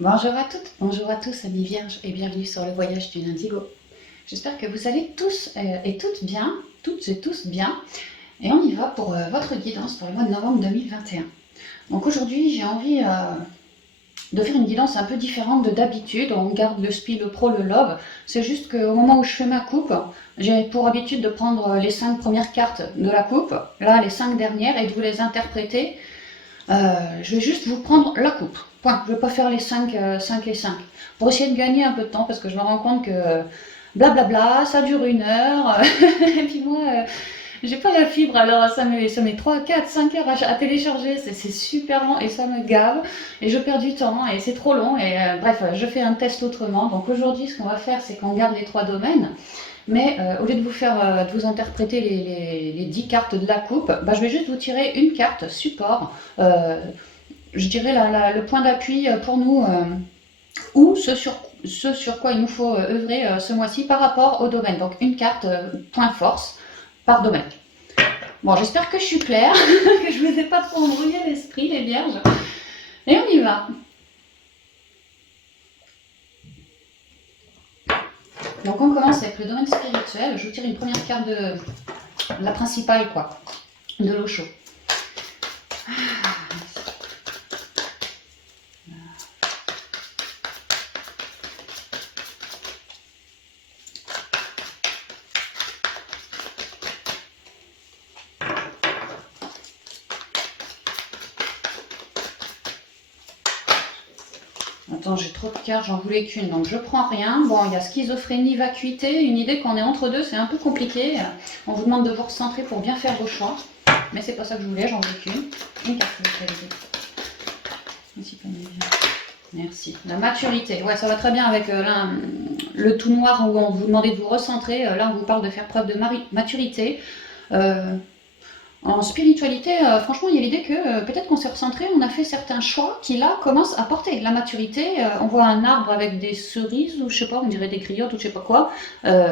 Bonjour à toutes, bonjour à tous, amis vierges, et bienvenue sur le voyage du Indigo. J'espère que vous allez tous et toutes bien, toutes et tous bien, et on y va pour votre guidance pour le mois de novembre 2021. Donc aujourd'hui, j'ai envie de faire une guidance un peu différente de d'habitude. On garde le spi, le pro, le love. C'est juste qu'au moment où je fais ma coupe, j'ai pour habitude de prendre les 5 premières cartes de la coupe, là les 5 dernières, et de vous les interpréter. Je vais juste vous prendre la coupe. Point. Je ne vais pas faire les 5 et 5. Pour essayer de gagner un peu de temps, parce que je me rends compte que blablabla, ça dure 1 heure. Et puis moi, j'ai pas la fibre, alors ça met 3, 4, 5 heures à télécharger. C'est super long et ça me gave. Et je perds du temps et c'est trop long. Et bref, je fais un test autrement. Donc aujourd'hui, ce qu'on va faire, c'est qu'on garde les 3 domaines. Mais au lieu de vous faire, de vous interpréter les 10 cartes de la coupe, bah, je vais juste vous tirer une carte support. Je dirais le point d'appui pour nous, ou ce sur quoi il nous faut œuvrer ce mois-ci par rapport au domaine. Donc une carte point force par domaine. Bon, j'espère que je suis claire, que je ne vous ai pas trop embrouillé l'esprit, les vierges. Et on y va. Donc on commence avec le domaine spirituel. Je vous tire une première carte de la principale, quoi, de l'eau chaude. Attends, j'ai trop de cartes, j'en voulais qu'une, donc je prends rien. Bon, il y a schizophrénie, vacuité, une idée qu'on est entre deux, c'est un peu compliqué. On vous demande de vous recentrer pour bien faire vos choix. Mais c'est pas ça que je voulais, j'en veux qu'une. Une carte de Merci. La maturité, ouais, ça va très bien avec le tout noir où on vous demandait de vous recentrer. Là, on vous parle de faire preuve de maturité. En spiritualité, franchement, il y a l'idée que peut-être qu'on s'est recentré, on a fait certains choix qui là commencent à porter la maturité. On voit un arbre avec des cerises, ou je sais pas, on dirait des griottes ou je sais pas quoi.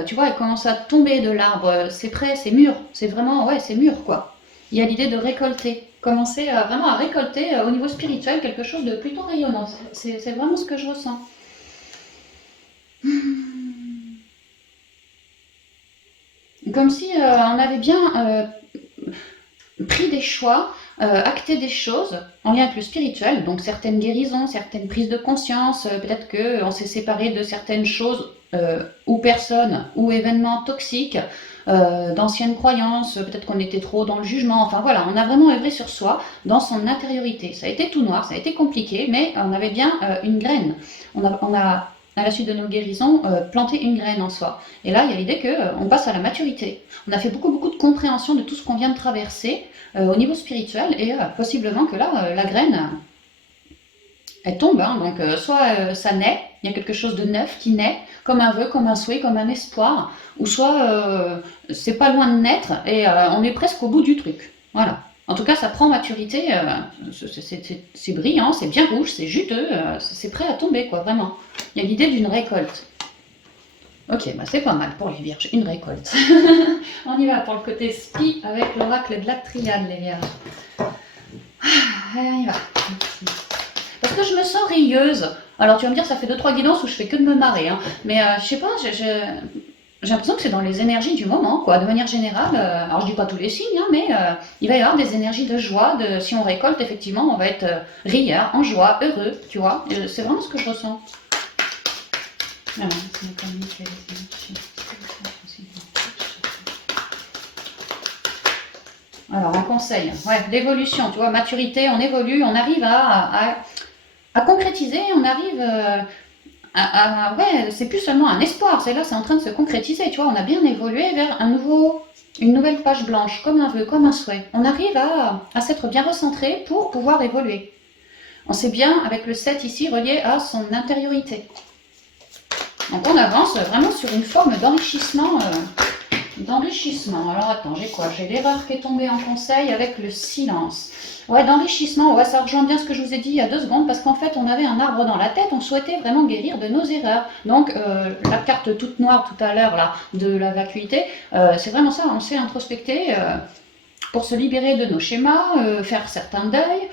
Tu vois, elle commence à tomber de l'arbre. C'est prêt, c'est mûr. C'est vraiment, ouais, c'est mûr quoi. Il y a l'idée de récolter. Commencer vraiment à récolter au niveau spirituel quelque chose de plutôt rayonnant. C'est vraiment ce que je ressens. Comme si on avait bien pris des choix, acté des choses en lien avec le spirituel, donc certaines guérisons, certaines prises de conscience, peut-être qu'on s'est séparé de certaines choses ou personnes ou événements toxiques, d'anciennes croyances, peut-être qu'on était trop dans le jugement, enfin voilà, on a vraiment œuvré sur soi, dans son intériorité. Ça a été tout noir, ça a été compliqué, mais on avait bien une graine. On a à la suite de nos guérisons, planté une graine en soi. Et là, il y a l'idée qu'on passe à la maturité. On a fait beaucoup, beaucoup de compréhension de tout ce qu'on vient de traverser au niveau spirituel, et possiblement que là, la graine, elle tombe. Hein. Donc, soit ça naît, il y a quelque chose de neuf qui naît, comme un vœu, comme un souhait, comme un espoir, ou soit c'est pas loin de naître et on est presque au bout du truc. Voilà. En tout cas, ça prend maturité, c'est brillant, c'est bien rouge, c'est juteux, c'est prêt à tomber, quoi, vraiment. Il y a l'idée d'une récolte. Ok, bah c'est pas mal pour les vierges, une récolte. On y va pour le côté spi avec l'oracle de la triade, les vierges. Allez, on y va. Parce que je me sens rieuse. Alors tu vas me dire, ça fait 2-3 guidances où je fais que de me marrer. Hein. Mais je sais pas, j'ai l'impression que c'est dans les énergies du moment, quoi. De manière générale, alors je dis pas tous les signes, hein, mais il va y avoir des énergies de joie. Si on récolte, effectivement, on va être rieur, en joie, heureux, tu vois. C'est vraiment ce que je ressens. Alors, un conseil, ouais, l'évolution, tu vois, maturité, on évolue, on arrive à concrétiser, on arrive ouais, c'est plus seulement un espoir, c'est là, c'est en train de se concrétiser, tu vois, on a bien évolué vers une nouvelle page blanche, comme un vœu, comme un souhait. On arrive à s'être bien recentré pour pouvoir évoluer. On sait bien, avec le 7 ici, relié à son intériorité. Donc on avance vraiment sur une forme d'enrichissement. Alors attends, j'ai quoi? J'ai l'erreur qui est tombée en conseil avec le silence. Ouais, d'enrichissement, ouais, ça rejoint bien ce que je vous ai dit il y a 2 secondes, parce qu'en fait, on avait un arbre dans la tête, on souhaitait vraiment guérir de nos erreurs. Donc, la carte toute noire tout à l'heure, là, de la vacuité, c'est vraiment ça, on s'est introspecté, pour se libérer de nos schémas, faire certains deuils,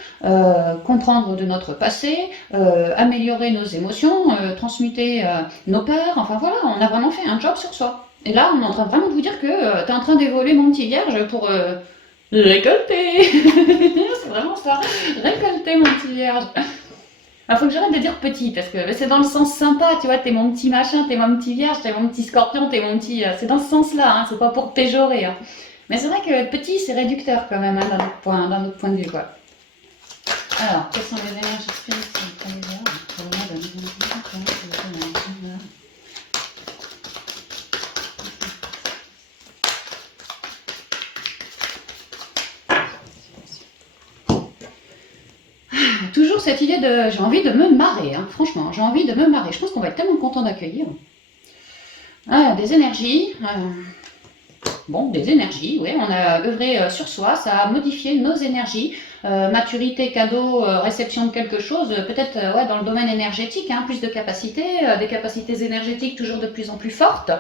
comprendre de notre passé, améliorer nos émotions, transmuter nos peurs, enfin voilà, on a vraiment fait un job sur soi. Et là, on est en train vraiment de vous dire que tu es en train d'évoluer mon petit vierge pour récolter. C'est vraiment ça, récolter mon petit vierge. Il faut que j'arrête de dire petit, parce que c'est dans le sens sympa, tu vois, t'es mon petit machin, t'es mon petit vierge, t'es mon petit scorpion, t'es mon petit... c'est dans ce sens-là, hein, c'est pas pour péjorer. Hein. Mais c'est vrai que petit, c'est réducteur quand même, hein, d'un autre point de vue, quoi. Alors, quelles sont les énergies spirituelles pour les arbres pour le mois de 2021? Toujours cette idée de... J'ai envie de me marrer, hein, franchement, j'ai envie de me marrer. Je pense qu'on va être tellement content d'accueillir. Ah, des énergies... Bon, des énergies, oui, on a œuvré sur soi, ça a modifié nos énergies, maturité, cadeau, réception de quelque chose, peut-être ouais, dans le domaine énergétique, hein, plus de capacités, des capacités énergétiques toujours de plus en plus fortes,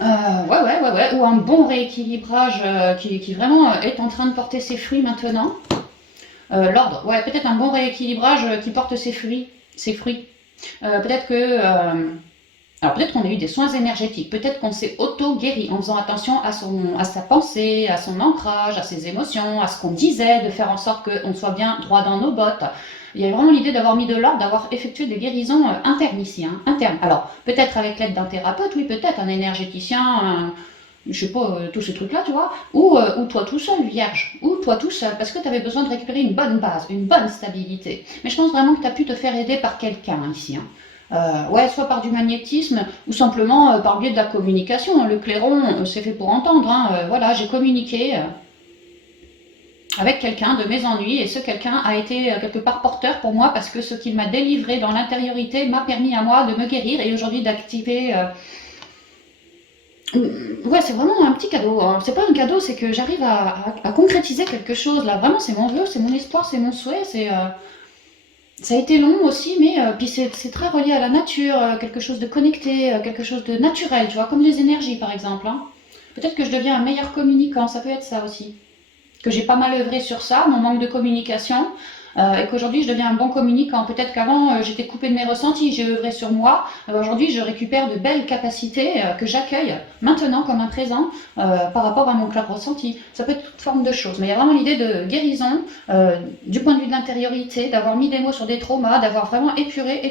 ouais, ou un bon rééquilibrage qui vraiment est en train de porter ses fruits maintenant. L'ordre, ouais, peut-être un bon rééquilibrage qui porte ses fruits, peut-être que... alors peut-être qu'on a eu des soins énergétiques, peut-être qu'on s'est auto-guéri en faisant attention à sa pensée, à son ancrage, à ses émotions, à ce qu'on disait, de faire en sorte qu'on soit bien droit dans nos bottes. Il y a vraiment l'idée d'avoir mis de l'ordre, d'avoir effectué des guérisons internes ici, hein, internes. Alors peut-être avec l'aide d'un thérapeute, oui peut-être, un énergéticien, je sais pas, tous ces trucs-là, tu vois, ou toi tout seul, vierge, ou toi tout seul, parce que tu avais besoin de récupérer une bonne base, une bonne stabilité. Mais je pense vraiment que tu as pu te faire aider par quelqu'un ici, hein. Ouais, soit par du magnétisme ou simplement par le biais de la communication. Le clairon, c'est fait pour entendre. Hein. Voilà, j'ai communiqué avec quelqu'un de mes ennuis et ce quelqu'un a été quelque part porteur pour moi parce que ce qu'il m'a délivré dans l'intériorité m'a permis à moi de me guérir et aujourd'hui d'activer... Ouais, c'est vraiment un petit cadeau. Hein. C'est pas un cadeau, c'est que j'arrive à concrétiser quelque chose. Là, vraiment, c'est mon vœu, c'est mon espoir, c'est mon souhait, c'est... Ça a été long aussi, mais puis c'est très relié à la nature, quelque chose de connecté, quelque chose de naturel, tu vois, comme les énergies par exemple. Hein. Peut-être que je deviens un meilleur communicant, ça peut être ça aussi. Que j'ai pas mal œuvré sur ça, mon manque de communication, et qu'aujourd'hui je deviens un bon communicant. Peut-être qu'avant j'étais coupée de mes ressentis, j'ai œuvré sur moi. Aujourd'hui je récupère de belles capacités que j'accueille maintenant comme un présent par rapport à mon clair ressenti. Ça peut être toute forme de choses, mais il y a vraiment l'idée de guérison du point de vue de l'intériorité, d'avoir mis des mots sur des traumas, d'avoir vraiment épuré,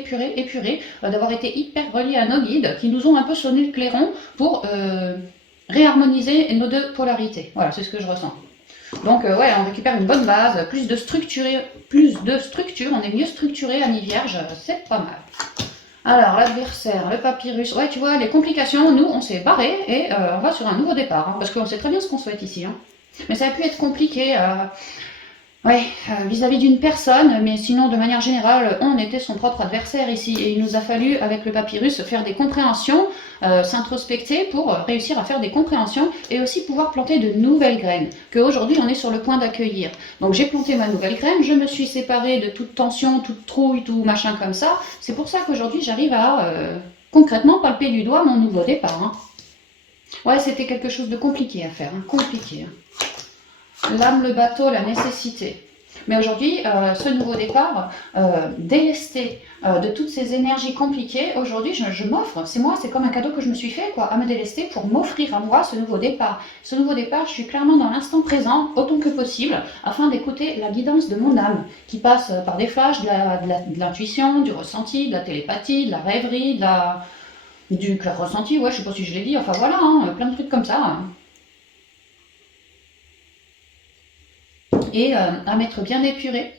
d'avoir été hyper relié à nos guides qui nous ont un peu sonné le clairon pour réharmoniser nos deux polarités. Voilà, c'est ce que je ressens. Donc ouais, on récupère une bonne base, plus de structure, on est mieux structuré à mi-vierge, c'est pas mal. Alors l'adversaire, le papyrus, ouais tu vois, les complications, nous on s'est barré et on va sur un nouveau départ, hein, parce qu'on sait très bien ce qu'on souhaite ici. Hein. Mais ça a pu être compliqué, ouais, vis-à-vis d'une personne, mais sinon de manière générale, on était son propre adversaire ici et il nous a fallu avec le papyrus faire des compréhensions, s'introspecter pour réussir à faire des compréhensions et aussi pouvoir planter de nouvelles graines qu'aujourd'hui on est sur le point d'accueillir. Donc j'ai planté ma nouvelle graine, je me suis séparée de toute tension, toute trouille, tout machin comme ça. C'est pour ça qu'aujourd'hui j'arrive à concrètement palper du doigt mon nouveau départ. Hein. Ouais, c'était quelque chose de compliqué à faire, hein, compliqué. Hein. L'âme, le bateau, la nécessité. Mais aujourd'hui, ce nouveau départ, délesté de toutes ces énergies compliquées, aujourd'hui, je m'offre, c'est moi, c'est comme un cadeau que je me suis fait, quoi, à me délester pour m'offrir à moi ce nouveau départ. Ce nouveau départ, je suis clairement dans l'instant présent, autant que possible, afin d'écouter la guidance de mon âme, qui passe par des flashs, de l'intuition, du ressenti, de la télépathie, de la rêverie, du clair ressenti, ouais, je sais pas si je l'ai dit, enfin voilà, hein, plein de trucs comme ça. Hein. Et à m'être bien épurée.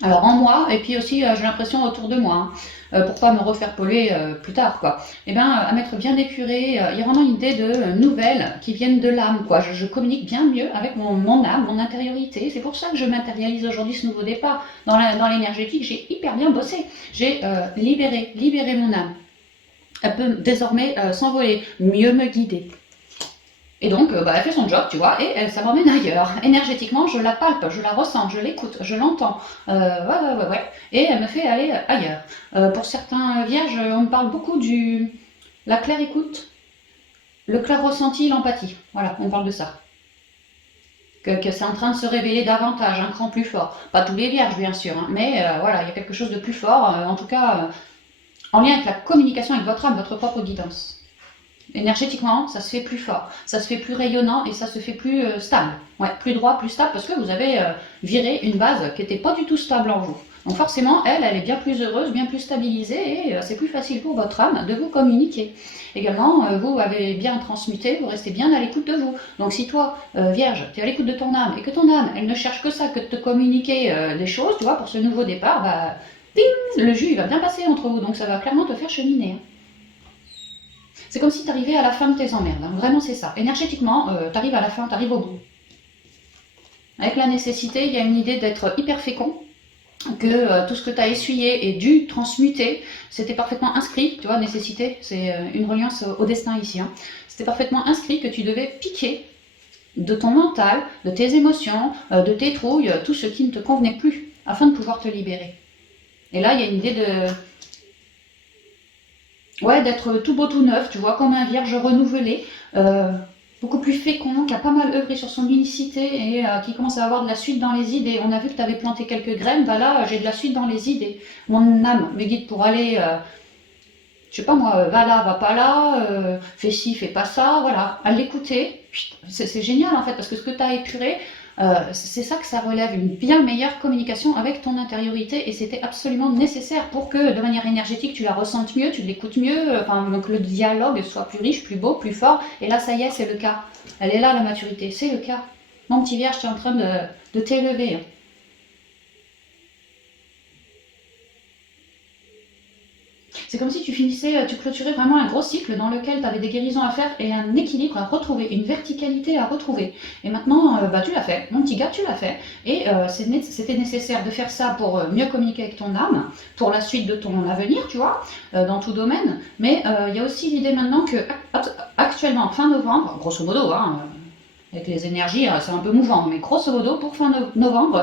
Alors en moi, et puis aussi j'ai l'impression autour de moi, hein, pour pas me refaire polluer plus tard, quoi. Et bien à m'être bien épurée, il y a vraiment une idée de nouvelles qui viennent de l'âme, quoi. Je communique bien mieux avec mon âme, mon intériorité. C'est pour ça que je matérialise aujourd'hui ce nouveau départ. Dans l'énergétique, j'ai hyper bien bossé. J'ai libéré mon âme. Elle peut désormais s'envoler, mieux me guider. Et donc, elle fait son job, tu vois, et ça m'emmène ailleurs. Énergétiquement, je la palpe, je la ressens, je l'écoute, je l'entends. Ouais. Et elle me fait aller ailleurs. Pour certains vierges, on me parle beaucoup la claire écoute, le clair ressenti, l'empathie. Voilà, on parle de ça. que c'est en train de se révéler davantage, un cran plus fort. Pas tous les vierges, bien sûr, hein, mais voilà, il y a quelque chose de plus fort, en tout cas, en lien avec la communication avec votre âme, votre propre guidance. Énergétiquement, ça se fait plus fort, ça se fait plus rayonnant et ça se fait plus stable. Ouais, plus droit, plus stable, parce que vous avez viré une base qui n'était pas du tout stable en vous. Donc forcément, elle est bien plus heureuse, bien plus stabilisée et c'est plus facile pour votre âme de vous communiquer. Également, vous avez bien transmuté, vous restez bien à l'écoute de vous. Donc si toi, Vierge, tu es à l'écoute de ton âme et que ton âme, elle ne cherche que ça, que de te communiquer des choses, tu vois, pour ce nouveau départ, bah, ping, le jus il va bien passer entre vous, donc ça va clairement te faire cheminer. Hein. C'est comme si tu arrivais à la fin de tes emmerdes, hein. Vraiment c'est ça. Énergétiquement, tu arrives à la fin, tu arrives au bout. Avec la nécessité, il y a une idée d'être hyper fécond, que tout ce que tu as essuyé et dû transmuter, c'était parfaitement inscrit, tu vois, nécessité, c'est une reliance au destin ici, hein. C'était parfaitement inscrit que tu devais piquer de ton mental, de tes émotions, de tes trouilles, tout ce qui ne te convenait plus, afin de pouvoir te libérer. Et là, il y a une idée de... Ouais, d'être tout beau, tout neuf, tu vois, comme un vierge renouvelé, beaucoup plus fécond, qui a pas mal œuvré sur son unicité et qui commence à avoir de la suite dans les idées. On a vu que tu avais planté quelques graines, bah là, j'ai de la suite dans les idées. Mon âme me guide pour aller, je sais pas moi, va là, va pas là, fais ci, fais pas ça, voilà, à l'écouter. C'est génial en fait, parce que ce que tu as épuré, c'est ça que ça relève, une bien meilleure communication avec ton intériorité et c'était absolument nécessaire pour que de manière énergétique tu la ressentes mieux, tu l'écoutes mieux, enfin, donc le dialogue soit plus riche, plus beau, plus fort. Et là ça y est, c'est le cas. Elle est là la maturité, c'est le cas. Mon petit vierge, tu es en train de t'élever. C'est comme si tu finissais, tu clôturais vraiment un gros cycle dans lequel tu avais des guérisons à faire et un équilibre à retrouver, une verticalité à retrouver. Et maintenant, bah, tu l'as fait, mon petit gars, tu l'as fait. Et c'était nécessaire de faire ça pour mieux communiquer avec ton âme, pour la suite de ton avenir, tu vois, dans tout domaine. Mais il y a aussi l'idée maintenant que actuellement, fin novembre, grosso modo, hein, avec les énergies, c'est un peu mouvant, mais grosso modo, pour fin novembre,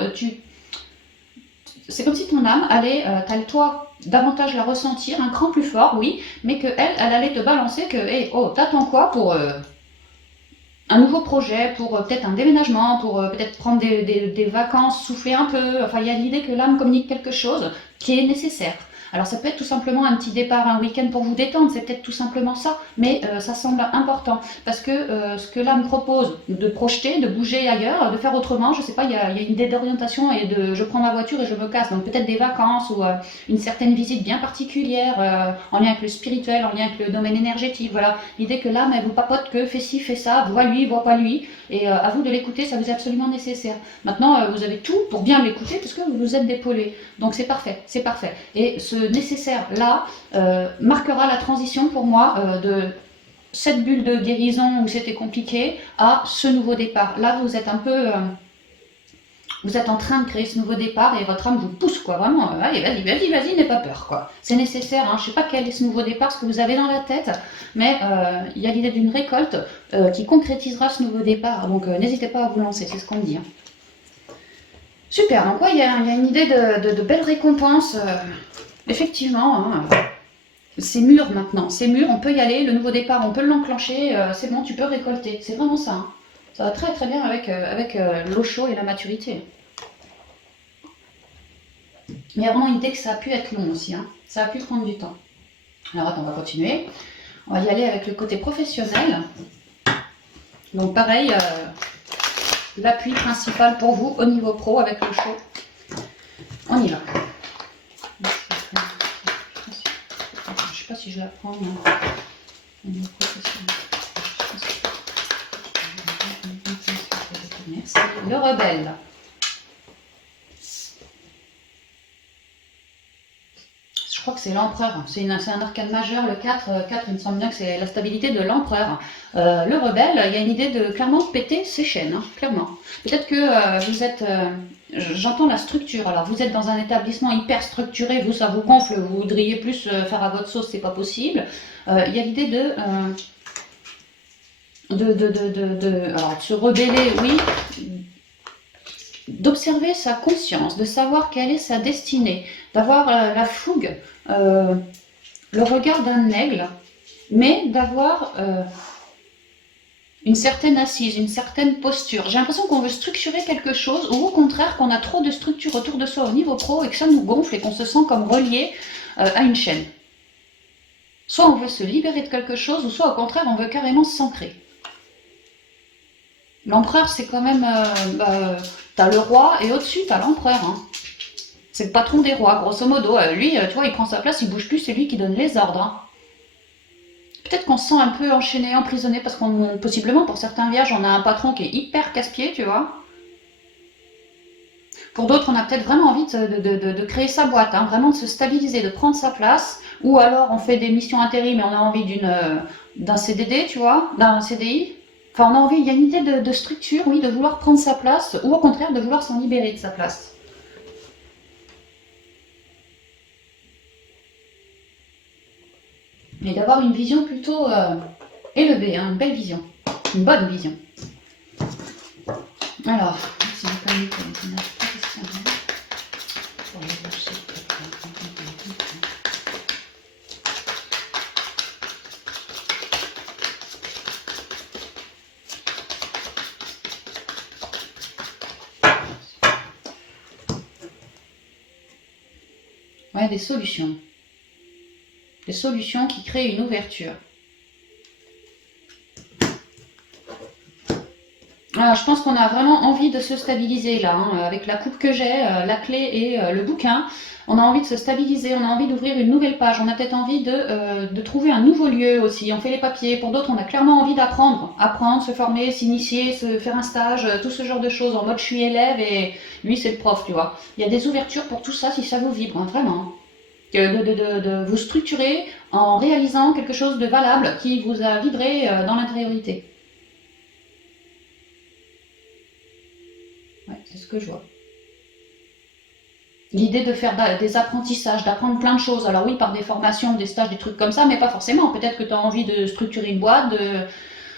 c'est comme si ton âme allait, toi, davantage la ressentir, un cran plus fort, oui, mais qu'elle, elle allait te balancer que, hey, oh, t'attends quoi pour un nouveau projet, pour peut-être un déménagement, pour peut-être prendre des vacances, souffler un peu. Enfin, il y a l'idée que l'âme communique quelque chose qui est nécessaire. Alors ça peut être tout simplement un petit départ, un week-end pour vous détendre, c'est peut-être tout simplement ça, mais ça semble important, parce que ce que l'âme propose, de projeter, de bouger ailleurs, de faire autrement, je sais pas, il y a une idée d'orientation et de je prends ma voiture et je me casse, donc peut-être des vacances ou une certaine visite bien particulière, en lien avec le spirituel, en lien avec le domaine énergétique, voilà, l'idée que l'âme, elle vous papote que fais ci, fais ça, vois lui, vois pas lui, et à vous de l'écouter, ça vous est absolument nécessaire. Maintenant, vous avez tout pour bien l'écouter, parce que vous vous êtes épaulé, donc c'est parfait, c'est parfait. Et ce nécessaire-là marquera la transition pour moi de cette bulle de guérison où c'était compliqué à ce nouveau départ. Là, vous êtes un peu... vous êtes en train de créer ce nouveau départ et votre âme vous pousse, quoi, vraiment. Allez, vas-y, n'aie pas peur, quoi. C'est nécessaire, hein. Je ne sais pas quel est ce nouveau départ, ce que vous avez dans la tête, mais il y a l'idée d'une récolte qui concrétisera ce nouveau départ. Donc, n'hésitez pas à vous lancer, c'est ce qu'on me dit. Hein. Super, donc ouais, il y a une idée de belles récompenses. Effectivement, hein, c'est mûr maintenant, c'est mûr, on peut y aller, le nouveau départ, on peut l'enclencher, c'est bon, tu peux récolter, c'est vraiment ça. Hein. Ça va très très bien avec l'eau chaude et la maturité. Mais il y a vraiment l'idée que ça a pu être long aussi, hein. Ça a pu prendre du temps. Alors attends, on va continuer. On va y aller avec le côté professionnel. Donc pareil, l'appui principal pour vous au niveau pro avec le chaud. On y va. Je sais pas si je la prends. Merci. Le rebelle. Je crois que c'est l'empereur. C'est un arcane majeur, le 4. 4, il me semble bien que c'est la stabilité de l'empereur. Le rebelle, il y a une idée de clairement péter ses chaînes, hein, clairement. Peut-être que vous êtes... j'entends la structure. Alors, vous êtes dans un établissement hyper structuré, vous, ça vous gonfle, vous voudriez plus faire à votre sauce, c'est pas possible. Il y a l'idée alors, de se rebeller, oui, d'observer sa conscience, de savoir quelle est sa destinée, d'avoir la fougue, le regard d'un aigle, mais d'avoir une certaine assise, une certaine posture. J'ai l'impression qu'on veut structurer quelque chose ou au contraire qu'on a trop de structure autour de soi au niveau pro et que ça nous gonfle et qu'on se sent comme relié à une chaîne. Soit on veut se libérer de quelque chose ou soit au contraire on veut carrément s'ancrer. L'empereur c'est quand même... t'as le roi et au-dessus t'as l'empereur. Hein. C'est le patron des rois, grosso modo. Lui, tu vois, il prend sa place, il bouge plus, c'est lui qui donne les ordres. Hein. Peut-être qu'on se sent un peu enchaîné, emprisonné, parce qu'on, possiblement, pour certains vierges, on a un patron qui est hyper casse-pied, tu vois. Pour d'autres, on a peut-être vraiment envie de créer sa boîte, hein, vraiment de se stabiliser, de prendre sa place. Ou alors, on fait des missions intérim et on a envie d'un CDD, tu vois, d'un CDI. Enfin, on a envie, il y a une idée de structure, oui, de vouloir prendre sa place, ou au contraire, de vouloir s'en libérer de sa place. Et d'avoir une vision plutôt élevée, hein, une belle vision, une bonne vision. Alors, c'est une famille professionnelle. Ouais, des solutions. Des solutions qui créent une ouverture. Alors, je pense qu'on a vraiment envie de se stabiliser là, hein, avec la coupe que j'ai, la clé et le bouquin. On a envie de se stabiliser, on a envie d'ouvrir une nouvelle page, on a peut-être envie de trouver un nouveau lieu aussi. On fait les papiers. Pour d'autres, on a clairement envie d'apprendre. Apprendre, se former, s'initier, se faire un stage, tout ce genre de choses. En mode je suis élève et lui c'est le prof, tu vois. Il y a des ouvertures pour tout ça si ça vous vibre, hein, vraiment. De vous structurer en réalisant quelque chose de valable qui vous a vibré dans l'intériorité. Ouais, c'est ce que je vois. L'idée de faire des apprentissages, d'apprendre plein de choses. Alors oui, par des formations, des stages, des trucs comme ça, mais pas forcément. Peut-être que tu as envie de structurer une boîte,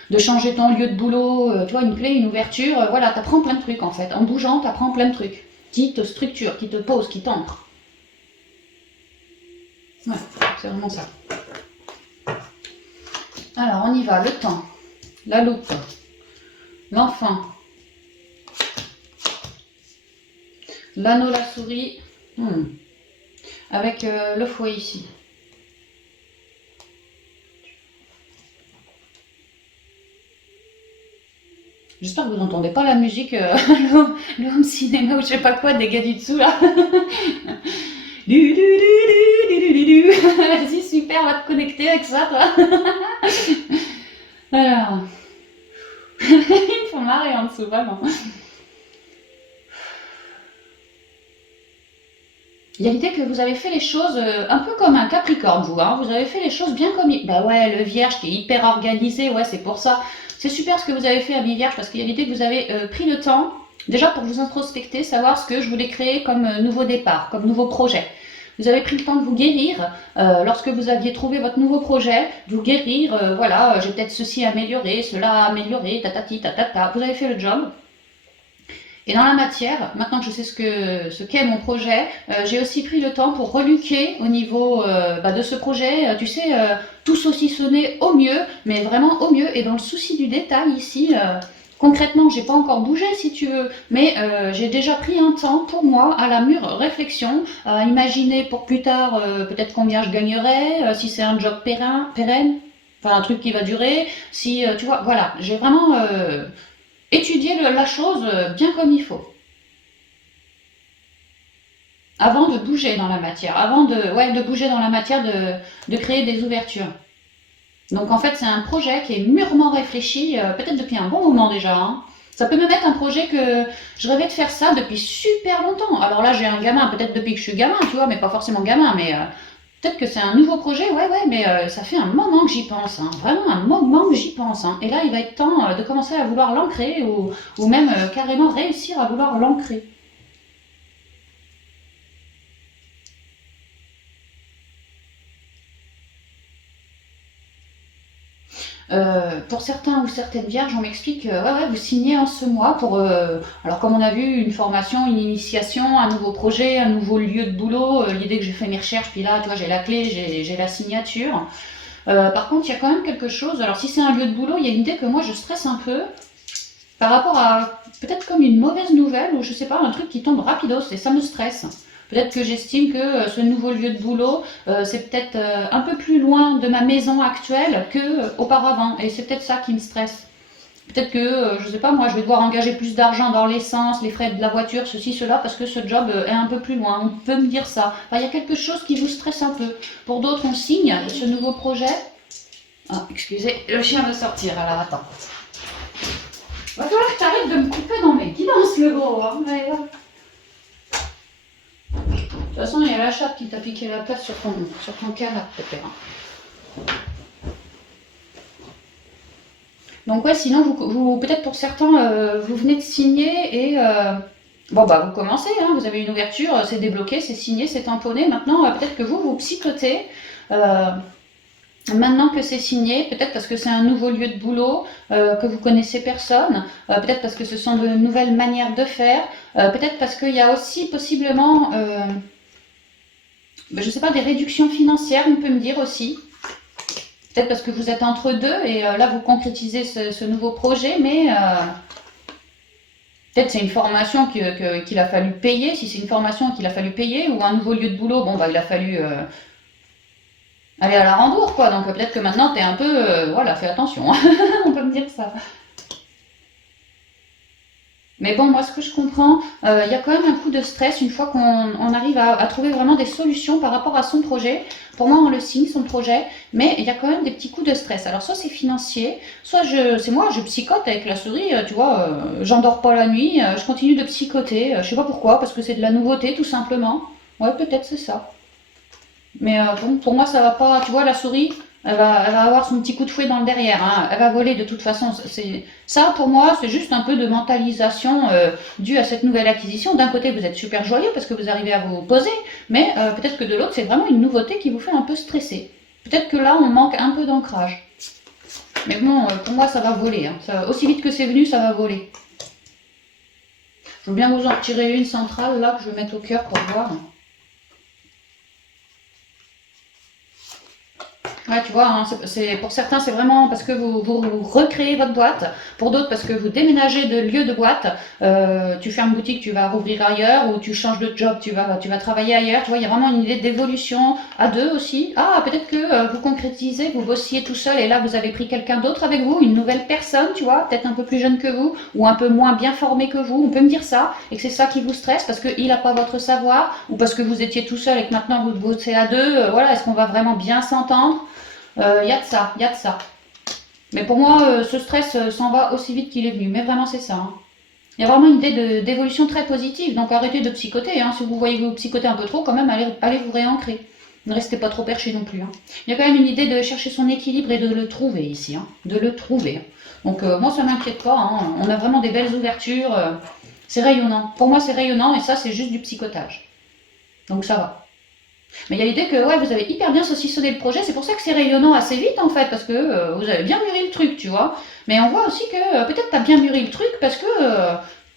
de changer ton lieu de boulot, tu vois, une clé, une ouverture. Voilà, tu apprends plein de trucs en fait. En bougeant, tu apprends plein de trucs qui te structurent, qui te posent, qui t'ancrent. Ouais, c'est vraiment ça. Alors, on y va. Le temps, la loupe, l'enfant, l'anneau, la souris, avec le fouet ici. J'espère que vous n'entendez pas la musique, le home cinéma ou je sais pas quoi, des gars du dessous là. Vas-y, super, on va te connecter avec ça, toi. Alors, ils font marrer en dessous, vraiment. Il y a l'idée que vous avez fait les choses un peu comme un Capricorne, vous, hein. Vous avez fait les choses bien comme... Bah ouais, le Vierge qui est hyper organisé, ouais, c'est pour ça. C'est super ce que vous avez fait, ami Vierge, parce qu'il y a l'idée que vous avez pris le temps, déjà pour vous introspecter, savoir ce que je voulais créer comme nouveau départ, comme nouveau projet. Vous avez pris le temps de vous guérir lorsque vous aviez trouvé votre nouveau projet, vous guérir, voilà, j'ai peut-être ceci amélioré, cela amélioré, tatati, tatata. Vous avez fait le job. Et dans la matière, maintenant que je sais ce qu'est mon projet, j'ai aussi pris le temps pour reluquer au niveau de ce projet, tu sais, tout saucissonner au mieux, mais vraiment au mieux, et dans le souci du détail ici, concrètement, j'ai pas encore bougé si tu veux, mais j'ai déjà pris un temps pour moi à la mûre réflexion, à imaginer pour plus tard peut-être combien je gagnerais, si c'est un job pérenne, enfin un truc qui va durer, si tu vois, voilà, j'ai vraiment étudier la chose bien comme il faut. Avant de bouger dans la matière, avant de bouger dans la matière, de créer des ouvertures. Donc en fait, c'est un projet qui est mûrement réfléchi, peut-être depuis un bon moment déjà. Hein. Ça peut même être un projet que je rêvais de faire ça depuis super longtemps. Alors là, j'ai un gamin, peut-être depuis que je suis gamin, tu vois, mais pas forcément gamin, mais peut-être que c'est un nouveau projet, ouais, mais ça fait un moment que j'y pense, hein, vraiment un moment que j'y pense. Hein. Et là, il va être temps de commencer à vouloir l'ancrer ou même carrément réussir à vouloir l'ancrer. Pour certains ou certaines vierges, on m'explique que ouais, vous signez en ce mois pour, alors comme on a vu, une formation, une initiation, un nouveau projet, un nouveau lieu de boulot. L'idée que j'ai fait mes recherches, puis là, tu vois, j'ai la clé, j'ai la signature. Par contre, il y a quand même quelque chose. Alors, si c'est un lieu de boulot, il y a une idée que moi, je stresse un peu par rapport à peut-être comme une mauvaise nouvelle ou je sais pas, un truc qui tombe rapidos et ça me stresse. Peut-être que j'estime que ce nouveau lieu de boulot, c'est peut-être un peu plus loin de ma maison actuelle que auparavant et c'est peut-être ça qui me stresse. Peut-être que, je sais pas moi, je vais devoir engager plus d'argent dans l'essence, les frais de la voiture, ceci, cela, parce que ce job est un peu plus loin. On peut me dire ça. Enfin, il y a quelque chose qui vous stresse un peu. Pour d'autres, on signe ce nouveau projet. Ah, excusez, le chien veut sortir, alors attends. Va falloir que tu arrêtes de me couper dans mes guidances, le gros. Hein. Mais, de toute façon, il y a la chatte qui t'a piqué la place sur ton canapé, peut-être. Donc ouais, sinon, vous peut-être pour certains, vous venez de signer et bon bah vous commencez, hein, vous avez une ouverture, c'est débloqué, c'est signé, c'est tamponné. Maintenant, peut-être que vous psychotez. Euh, Maintenant que c'est signé, peut-être parce que c'est un nouveau lieu de boulot, que vous connaissez personne, peut-être parce que ce sont de nouvelles manières de faire, peut-être parce qu'il y a aussi possiblement, je ne sais pas, des réductions financières, on peut me dire aussi. Peut-être parce que vous êtes entre deux et là vous concrétisez ce nouveau projet, mais peut-être c'est une formation qu'il a fallu payer. Si c'est une formation qu'il a fallu payer ou un nouveau lieu de boulot, bon bah il a fallu aller à la rembourse quoi. Donc peut-être que maintenant t'es un peu, voilà, fais attention. On peut me dire ça. Mais bon, moi, ce que je comprends, il y a quand même un coup de stress une fois qu'on arrive à trouver vraiment des solutions par rapport à son projet. Pour moi, on le signe, son projet, mais il y a quand même des petits coups de stress. Alors, soit c'est financier, soit c'est moi, je psychote avec la souris, tu vois, j'endors pas la nuit, je continue de psychoter, je sais pas pourquoi, parce que c'est de la nouveauté, tout simplement. Ouais, peut-être c'est ça. Mais bon, pour moi, ça va pas. Tu vois, la souris, elle va avoir son petit coup de fouet dans le derrière. Hein. Elle va voler de toute façon. Ça, pour moi, c'est juste un peu de mentalisation due à cette nouvelle acquisition. D'un côté, vous êtes super joyeux parce que vous arrivez à vous poser, mais peut-être que de l'autre, c'est vraiment une nouveauté qui vous fait un peu stresser. Peut-être que là, on manque un peu d'ancrage. Mais bon, pour moi, ça va voler. Hein. Aussi vite que c'est venu, ça va voler. Je veux bien vous en retirer une centrale là que je vais mettre au cœur pour voir. Ouais, tu vois, hein, pour certains, c'est vraiment parce que vous recréez votre boîte. Pour d'autres, parce que vous déménagez de lieu de boîte. Tu fermes boutique, tu vas rouvrir ailleurs, ou tu changes de job, tu vas travailler ailleurs. Tu vois, il y a vraiment une idée d'évolution à deux aussi. Ah, peut-être que vous concrétisez, vous bossiez tout seul et là, vous avez pris quelqu'un d'autre avec vous, une nouvelle personne, tu vois, peut-être un peu plus jeune que vous, ou un peu moins bien formé que vous. On peut me dire ça, et que c'est ça qui vous stresse parce qu'il n'a pas votre savoir, ou parce que vous étiez tout seul et que maintenant vous bossez à deux. Voilà, est-ce qu'on va vraiment bien s'entendre? Il y a de ça, il y a de ça. Mais pour moi, ce stress s'en va aussi vite qu'il est venu. Mais vraiment, c'est ça. Hein. Il y a vraiment une idée d'évolution très positive. Donc arrêtez de psychoter. Hein. Si vous voyez que vous psychotez un peu trop, quand même, allez vous réancrer. Ne restez pas trop perché non plus. Hein. Il y a quand même une idée de chercher son équilibre et de le trouver ici. Hein. De le trouver. Donc moi, ça ne m'inquiète pas. Hein. On a vraiment des belles ouvertures. C'est rayonnant. Pour moi, c'est rayonnant et ça, c'est juste du psychotage. Donc ça va. Mais il y a l'idée que ouais, vous avez hyper bien saucissonné le projet, c'est pour ça que c'est rayonnant assez vite en fait, parce que vous avez bien mûri le truc, tu vois. Mais on voit aussi que peut-être t'as bien mûri le truc parce que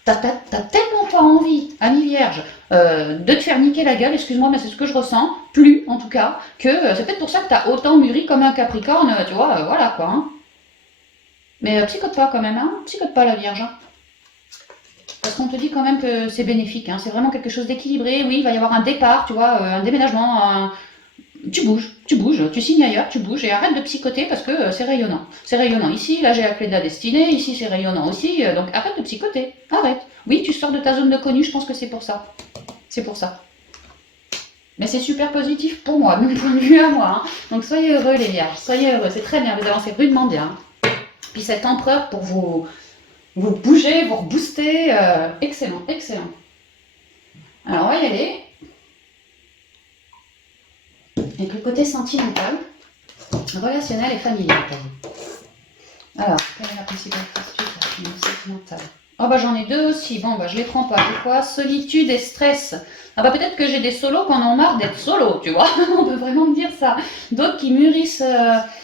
t'as tellement pas envie, Annie Vierge, de te faire niquer la gueule, excuse-moi, mais c'est ce que je ressens, plus en tout cas, que c'est peut-être pour ça que t'as autant mûri comme un Capricorne, tu vois, voilà quoi. Hein. Mais psychote pas quand même, hein, psychote pas la Vierge. Hein. Parce qu'on te dit quand même que c'est bénéfique, hein, c'est vraiment quelque chose d'équilibré. Oui, il va y avoir un départ, tu vois, un déménagement, tu bouges, tu signes ailleurs, tu bouges et arrête de psychoter parce que c'est rayonnant. C'est rayonnant ici, là j'ai la clé de la destinée, ici c'est rayonnant aussi, donc arrête de psychoter, arrête. Oui, tu sors de ta zone de connu, je pense que c'est pour ça. C'est pour ça. Mais c'est super positif pour moi, de mon point de vue à moi. Hein. Donc soyez heureux les vierges, soyez heureux, c'est très bien, vous avancez rudement bien. Puis cet empereur pour vous bouger, vous rebooster, excellent, excellent. Alors on va y aller. Avec le côté sentimental, relationnel et familial. Alors, quelle est la principale question sentimentale? Oh bah j'en ai deux aussi, bon bah je les prends pas. C'est quoi? Solitude et stress. Ah bah peut-être que j'ai des solos qui en ont marre d'être solo, tu vois. On peut vraiment me dire ça. D'autres qui mûrissent,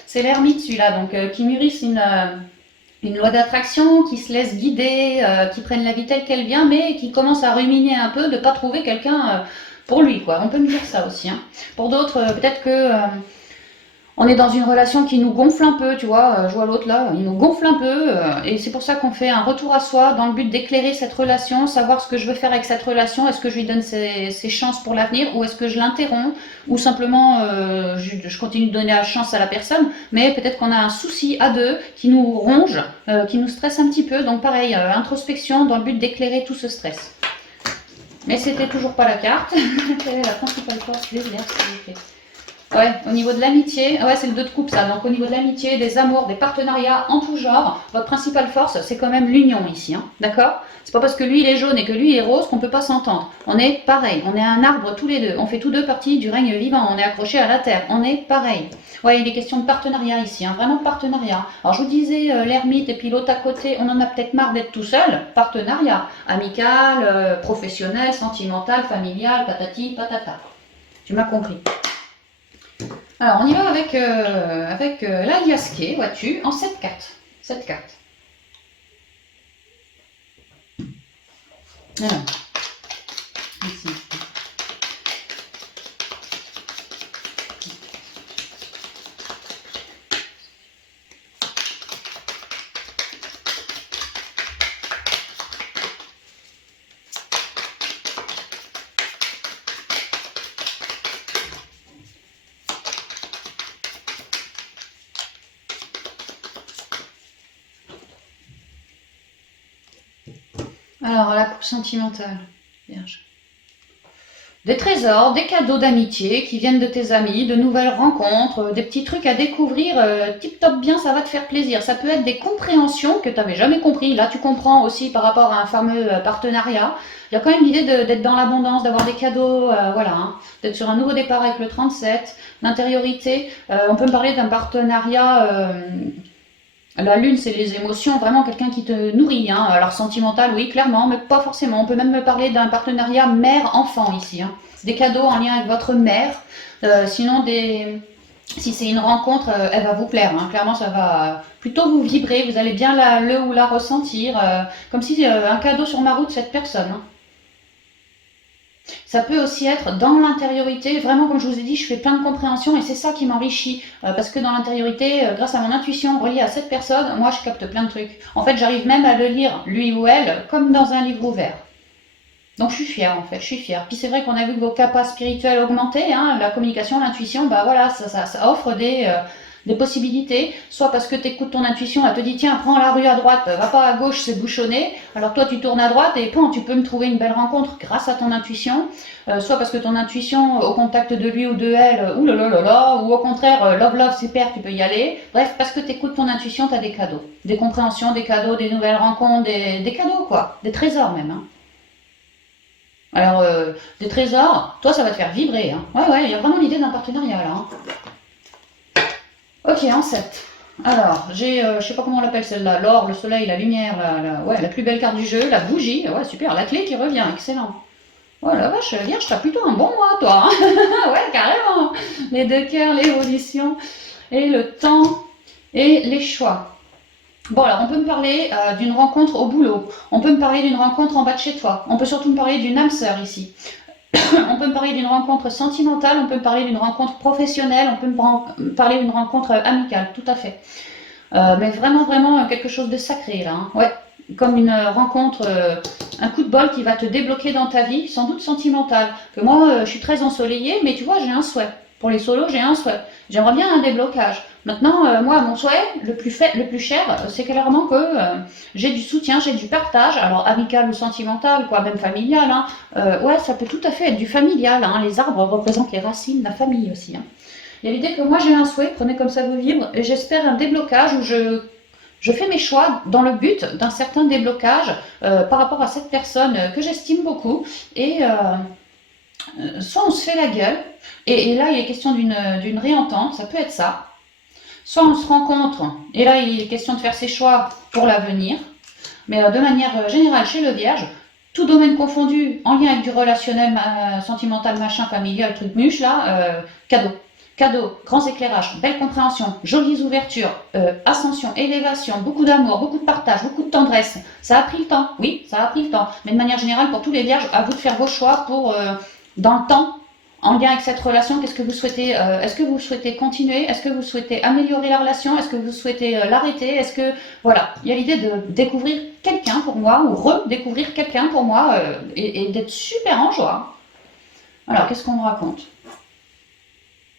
c'est l'ermite celui-là, donc qui mûrissent une loi d'attraction, qui se laissent guider, qui prennent la vie telle qu'elle vient, mais qui commencent à ruminer un peu de ne pas trouver quelqu'un pour lui, quoi. On peut me dire ça aussi. Hein. Pour d'autres, peut-être que On est dans une relation qui nous gonfle un peu, tu vois, je vois l'autre là, il nous gonfle un peu, et c'est pour ça qu'on fait un retour à soi dans le but d'éclairer cette relation, savoir ce que je veux faire avec cette relation, est-ce que je lui donne ses chances pour l'avenir, ou est-ce que je l'interromps, ou simplement je continue de donner la chance à la personne, mais peut-être qu'on a un souci à deux qui nous ronge, qui nous stresse un petit peu, donc pareil, introspection dans le but d'éclairer tout ce stress. Mais c'était toujours pas la carte, quelle est la principale force des airs, s'il vous plaît? Ouais, au niveau de l'amitié, ouais, c'est le 2 de coupe ça. Donc au niveau de l'amitié, des amours, des partenariats en tout genre, votre principale force, c'est quand même l'union ici, hein, d'accord? C'est pas parce que lui il est jaune et que lui il est rose qu'on peut pas s'entendre. On est pareil, on est un arbre tous les deux, on fait tous deux partie du règne vivant, on est accrochés à la terre, on est pareil. Ouais, il est question de partenariat ici, hein, vraiment de partenariat. Alors je vous disais l'ermite et puis l'autre à côté, on en a peut-être marre d'être tout seul. Partenariat, amical, professionnel, sentimental, familial, patati, patata. Tu m'as compris. Alors, on y va avec l'aliasqué, vois-tu, en 7 cartes. 7 cartes. Alors, ici. Alors, la coupe sentimentale, Vierge. Des trésors, des cadeaux d'amitié qui viennent de tes amis, de nouvelles rencontres, des petits trucs à découvrir, tip top bien, ça va te faire plaisir. Ça peut être des compréhensions que tu n'avais jamais compris. Là, tu comprends aussi par rapport à un fameux partenariat. Il y a quand même l'idée d'être dans l'abondance, d'avoir des cadeaux, voilà, hein, d'être sur un nouveau départ avec le 37, l'intériorité. On peut me parler d'un partenariat. La lune, c'est les émotions, vraiment quelqu'un qui te nourrit. Hein. Alors sentimental, oui, clairement, mais pas forcément. On peut même me parler d'un partenariat mère-enfant ici. Hein. Des cadeaux en lien avec votre mère. Sinon, si c'est une rencontre, elle va vous plaire. Hein. Clairement, ça va plutôt vous vibrer. Vous allez bien le ou la ressentir. Comme si un cadeau sur ma route, cette personne. Hein. Ça peut aussi être dans l'intériorité, vraiment comme je vous ai dit, je fais plein de compréhension et c'est ça qui m'enrichit. Parce que dans l'intériorité, grâce à mon intuition reliée à cette personne, moi je capte plein de trucs. En fait, j'arrive même à le lire, lui ou elle, comme dans un livre ouvert. Donc je suis fière en fait, je suis fière. Puis c'est vrai qu'on a vu que vos capacités spirituelles augmentaient, hein, la communication, l'intuition, bah voilà, ça offre des possibilités, soit parce que tu écoutes ton intuition, elle te dit tiens, prends la rue à droite, va pas à gauche, c'est bouchonné, alors toi tu tournes à droite et tu peux me trouver une belle rencontre grâce à ton intuition, soit parce que ton intuition au contact de lui ou de elle, ou au contraire, love, c'est père, tu peux y aller, bref, parce que tu écoutes ton intuition, tu as des cadeaux, des compréhensions, des cadeaux, des nouvelles rencontres, des cadeaux quoi, des trésors même. Hein. Alors, des trésors, toi ça va te faire vibrer. Hein. Ouais, il y a vraiment l'idée d'un partenariat là. Hein. Ok, en 7. Alors, j'ai, je sais pas comment on l'appelle celle-là, l'or, le soleil, la lumière, ouais, la plus belle carte du jeu, la bougie, ouais, super, la clé qui revient, excellent. Oh la vache, Vierge, t'as plutôt un bon mois, toi. Hein. Ouais, carrément. Les 2 cœurs, l'évolution, et le temps, et les choix. Bon, alors, on peut me parler d'une rencontre au boulot, on peut me parler d'une rencontre en bas de chez toi, on peut surtout me parler d'une âme sœur ici. On peut me parler d'une rencontre sentimentale, on peut me parler d'une rencontre professionnelle, on peut me parler d'une rencontre amicale, tout à fait. Mais vraiment quelque chose de sacré là. Hein. Ouais, comme une rencontre, un coup de bol qui va te débloquer dans ta vie, sans doute sentimentale. Que moi, je suis très ensoleillée, mais tu vois, j'ai un souhait. Pour les solos, j'ai un souhait. J'aimerais bien un déblocage. Maintenant, moi, mon souhait, le plus cher, c'est clairement que j'ai du soutien, j'ai du partage, alors amical ou sentimental, quoi, même familial. Hein. Ouais, ça peut tout à fait être du familial. Hein. Les arbres représentent les racines, la famille aussi. Hein. Il y a l'idée que moi j'ai un souhait, prenez comme ça vos vibres, et j'espère un déblocage où je fais mes choix dans le but d'un certain déblocage par rapport à cette personne que j'estime beaucoup. Et soit on se fait la gueule, et là il est question d'une réentente, ça peut être ça. Soit on se rencontre, et là il est question de faire ses choix pour l'avenir. Mais de manière générale, chez le Vierge, tout domaine confondu, en lien avec du relationnel, sentimental, machin, familial, truc muche, là, cadeau. Cadeaux, grands éclairages, belle compréhension, jolies ouvertures, ascension, élévation, beaucoup d'amour, beaucoup de partage, beaucoup de tendresse. Ça a pris le temps, oui, ça a pris le temps. Mais de manière générale, pour tous les vierges, à vous de faire vos choix pour, dans le temps, en lien avec cette relation, qu'est-ce que vous souhaitez, est-ce que vous souhaitez continuer, est-ce que vous souhaitez améliorer la relation, est-ce que vous souhaitez l'arrêter, est-ce que, voilà, il y a l'idée de découvrir quelqu'un pour moi, ou redécouvrir quelqu'un pour moi, et d'être super en joie. Alors, qu'est-ce qu'on me raconte?